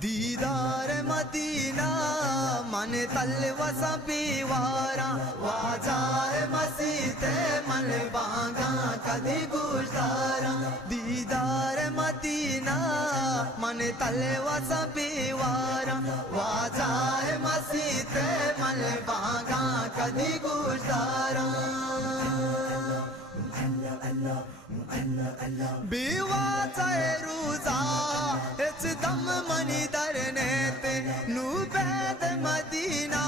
دیدار مدینہ من تلوسا پیوارا واجہ مسیح من بانگا کدی گوشدارا دیدار مدینہ من تلوسا پیوارا واجہ مسیح من بانگا کدی گوشدارا بیوا چاہے روزہ اچ دم منی درنیتے نو بید مدینہ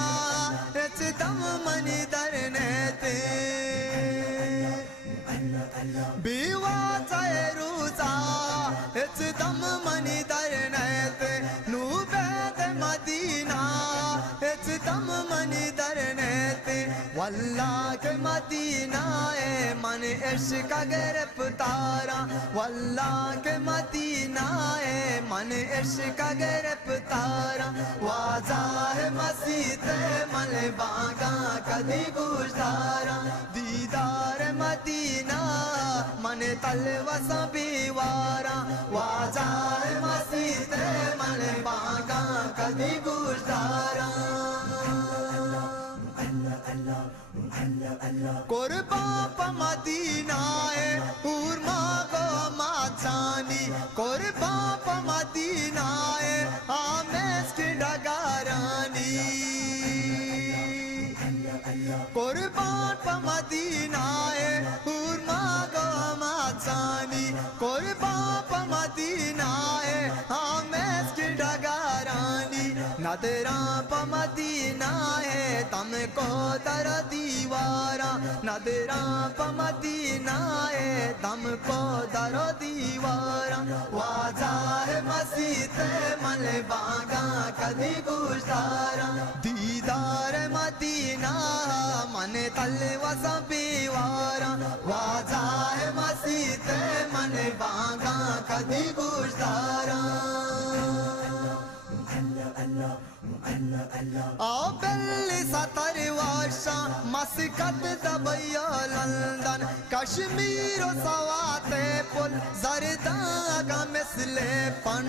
اچ دم منی درنیتے بیوا چاہے روزہ اچ دم منی درنیتے نو بید مدینہ اچ دم منی درنیتے واللہ کے مدینہ من عشق گرفتارا واللہ کے مدینہ من عشق گرفتارا واجہ مسیح من بانگا کدی گوشدارا دیدار مدینہ من تلوسا بیوارا واجہ مسیح من بانگا کدی گوشدارا قربان پا مدینہ حور ماں کو ماچانی قربان پا مدینہ آمیز کی ڈگارانی قربان پا مدینہ حور ماں کو ماچانی قربان پا مدینہ آمیز کی ڈگارانی ندران پا مدینہ تم کو در دیوارا ندران پا مدینہ تم کو در دیوارا واجہ مسیح من بانگا کدی گوشدارا دیدار مدینہ من تلوسا بیوارا واجہ مسیح من بانگا کدی گوشدارا آبل سطر واشا مسکت دبیا لندن کشمیر و سوات پل زرداغا مثل پن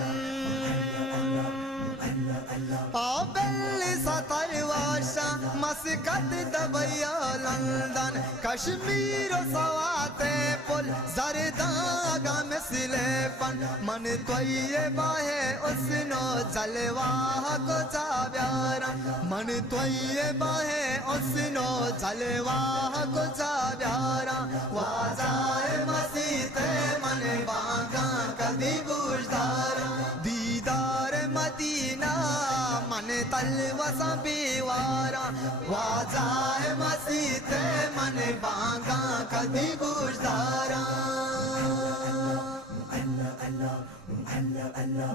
آبل سطر واشا مسکت دبیا لندن کشمیر و سوات پل زرداغا مثل پن من طیبہ ہے اسنو جلوہ کو جاویارا من طیبہ ہے اسنو جلوہ کو جاویارا واجہ مسیح من بانگا کدی گوشدارا دیدار مدینہ من تلوسا بیوارا واجہ مسیح من بانگا کدی گوشدارا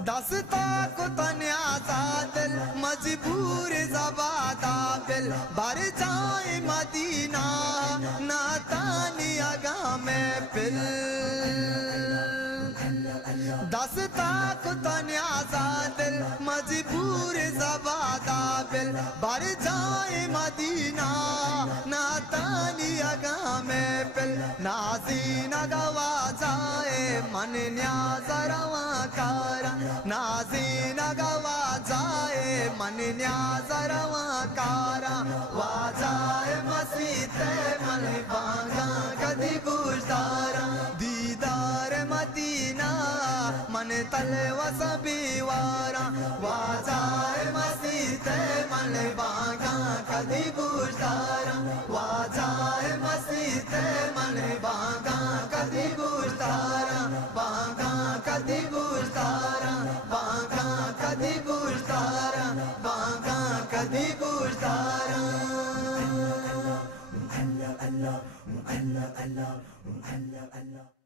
دستا کو تنیازا دل مجبور زبادا بل بر جائے مدینہ ناتانی اگا میں پل دستا کو تنیازا دل مجبور زبادا بل بر جائے مدینہ ناتانی اگا میں پل نازین اگوا جائے من نیاز رواں کارا نازین اگوا جائے من نیاز رواں کارا واجہ مسیح من بانگا کدی گوشدارا دیدار مدینہ من تلوسا بیوارا واجہ مسیح من بانگا کدی گوشدارا واجہ مسیح من بانگا کدی گوشدارا بانگا کدی گوشدارا بانگا کدی گوشدارا بانگا کدی گوشدارا اللہ اللہ اللہ اللہ اللہ اللہ